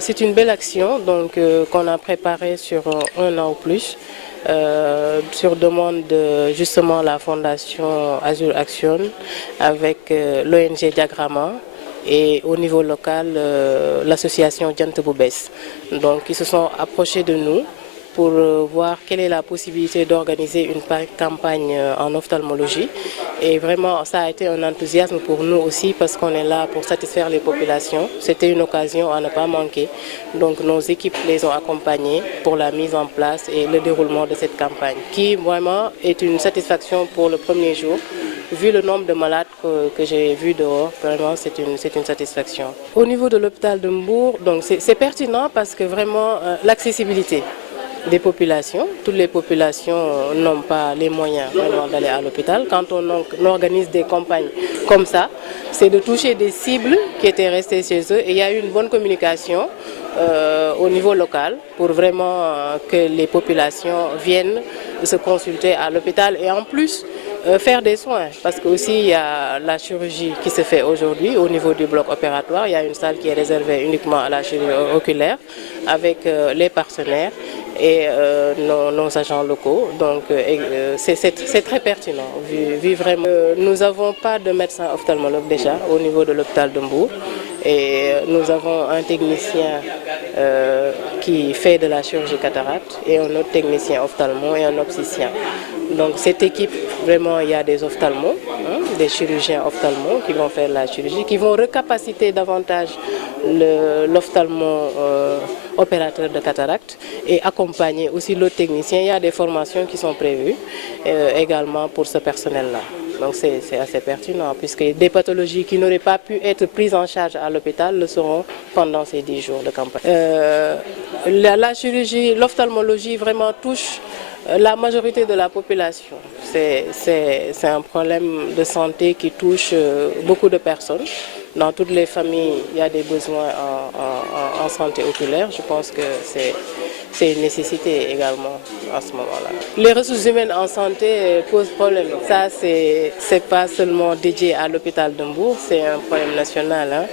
C'est une belle action qu'on a préparée sur un an ou plus, sur demande de justement la Fondation Azur Action avec l'ONG Diagramma et au niveau local l'association Jant Bu Bess. Donc ils se sont approchés de nous pour voir quelle est la possibilité d'organiser une campagne en ophtalmologie. Et vraiment, ça a été un enthousiasme pour nous aussi parce qu'on est là pour satisfaire les populations. C'était une occasion à ne pas manquer. Donc nos équipes les ont accompagnés pour la mise en place et le déroulement de cette campagne, qui vraiment est une satisfaction pour le premier jour. Vu le nombre de malades que j'ai vus dehors, vraiment c'est une satisfaction. Au niveau de l'hôpital de Mbour, c'est pertinent parce que vraiment l'accessibilité des populations. Toutes les populations n'ont pas les moyens d'aller à l'hôpital. Quand on organise des campagnes comme ça, c'est de toucher des cibles qui étaient restées chez eux. Et il y a eu une bonne communication au niveau local pour vraiment que les populations viennent se consulter à l'hôpital et en plus faire des soins. Parce que aussi il y a la chirurgie qui se fait aujourd'hui au niveau du bloc opératoire. Il y a une salle qui est réservée uniquement à la chirurgie oculaire avec les partenaires et nos agents locaux. Donc c'est très pertinent. Vu vraiment. Nous n'avons pas de médecin ophtalmologue déjà au niveau de l'hôpital de Mbour. Et nous avons un technicien qui fait de la chirurgie cataracte et un autre technicien ophtalmo et un opticien. Donc cette équipe, vraiment, il y a des ophtalmos, des chirurgiens ophtalmos qui vont faire la chirurgie, qui vont recapaciter davantage l'ophtalmo opérateur de cataracte et accompagner aussi l'autre technicien. Il y a des formations qui sont prévues également pour ce personnel-là. Donc c'est assez pertinent puisque des pathologies qui n'auraient pas pu être prises en charge à l'hôpital le seront pendant ces 10 jours de campagne. La chirurgie, l'ophtalmologie vraiment touche la majorité de la population. C'est un problème de santé qui touche beaucoup de personnes. Dans toutes les familles, il y a des besoins en santé oculaire. Je pense que c'est une nécessité également à ce moment-là. Les ressources humaines en santé posent problème. Ça, c'est pas seulement dédié à l'hôpital de Mbour, c'est un problème national.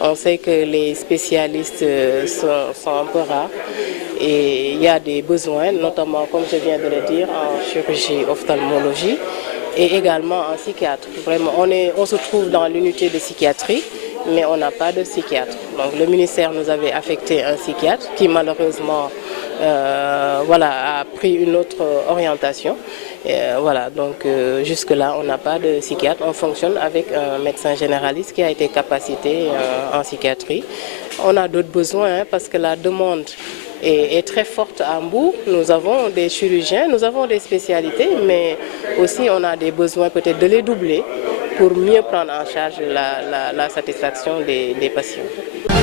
On sait que les spécialistes sont un peu rares et il y a des besoins, notamment, comme je viens de le dire, en chirurgie, ophtalmologie et également en psychiatre. Vraiment, on se trouve dans l'unité de psychiatrie, mais on n'a pas de psychiatre. Donc le ministère nous avait affecté un psychiatre qui malheureusement a pris une autre orientation. Donc jusque-là, on n'a pas de psychiatre. On fonctionne avec un médecin généraliste qui a été capacité en psychiatrie. On a d'autres besoins parce que la demande est très forte à Mbour. Nous avons des chirurgiens, nous avons des spécialités, mais aussi on a des besoins peut-être de les doubler pour mieux prendre en charge la satisfaction des patients.